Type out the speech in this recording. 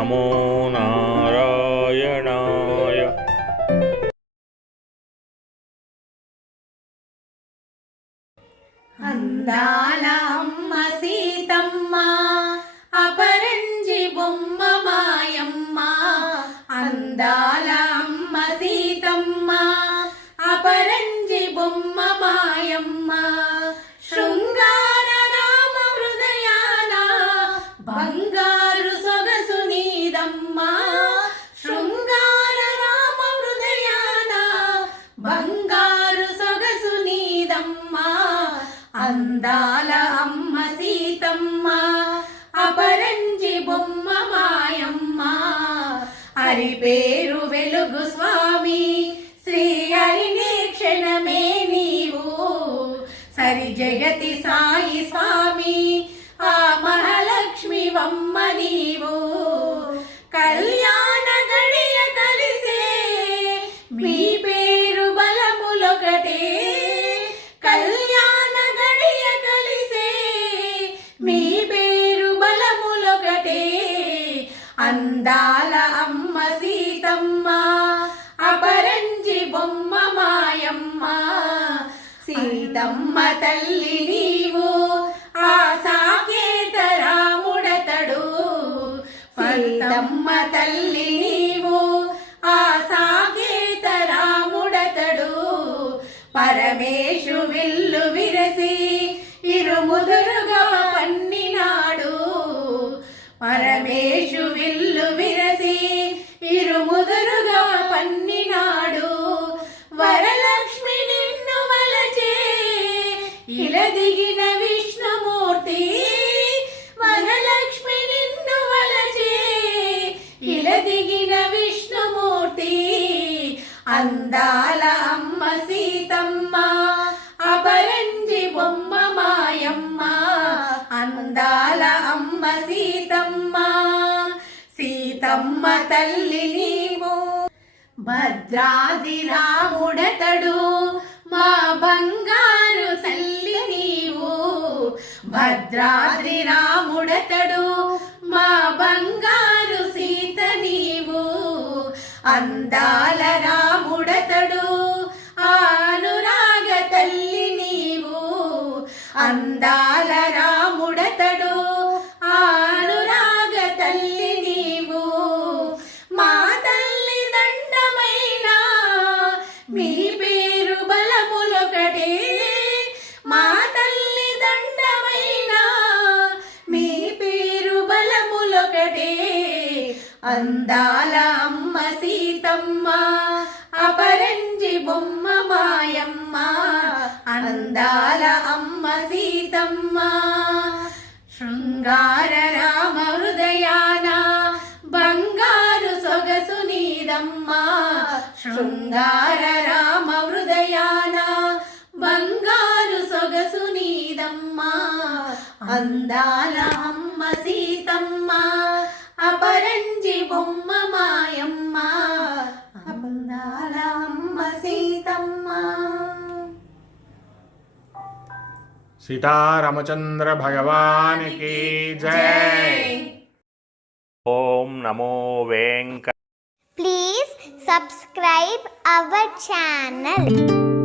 నమో నారాయణాయ అందాల అమ్మ సీతమ్మ అపరంజి బొమ్మ మాయమ్మ అందాల అమ్మ సీతమ్మ అపరంజి బొమ్మ మాయమ్మ బంగారు సొగసు నీదమ్మా అందాల అమ్మ సీతమ్మ అపరంజి బొమ్మ మాయమ్మ హరి పేరు వెలుగు స్వామి శ్రీ హరిని క్షణమే నీవు సరి జగతి సాయి స్వామి ఆ మహాలక్ష్మి వమ్మ నీవు. అందాల అమ్మ సీతమ్మ అపరంజి బొమ్మ మాయమ్మ. సీతమ్మ తల్లి నీవు ఆ సాకేత రాముడతడు. సీతమ్మ తల్లి నీవు ఆ సాకేత రాముడతడు. పరమేశు విల్లు విరసి ఇరుముదురుగా పరమేశు విల్లు విరసి ఇరుముదురుగా పన్నినాడు. వరలక్ష్మి నిన్ను వలచే ఇలదిగిన విష్ణుమూర్తి. వరలక్ష్మి నిన్ను వలచే ఇలదిగిన విష్ణుమూర్తి. అందా సీతమ్మ సీతమ్మ తల్లి నీవు. భద్రాది రాముడతడు మా బంగారు తల్లి నీవు. భద్రాద్రి రాముడతడు మా బంగారు సీత నీవు. అందాల రాముడతడు అనురాగ తల్లి నీవు. అందాల ఒకటే అందాల అమ్మ సీతమ్మ అపరంజి బొమ్మ మాయమ్మ అందాల అమ్మ సీతమ్మ శృంగార రామ హృదయాన బంగారు సొగసు నీదమ్మ శృంగార రామ హృదయాన బంగారు సొగసు నీదమ్మ అందాల అమ్మ సీతమ్మ. అపరంజి బొమ్మ మాయమ్మ. అందాల అమ్మ సీతమ్మ. సీతారామచంద్ర భగవానికి జై. ఓం నమో వెంక Please subscribe our channel.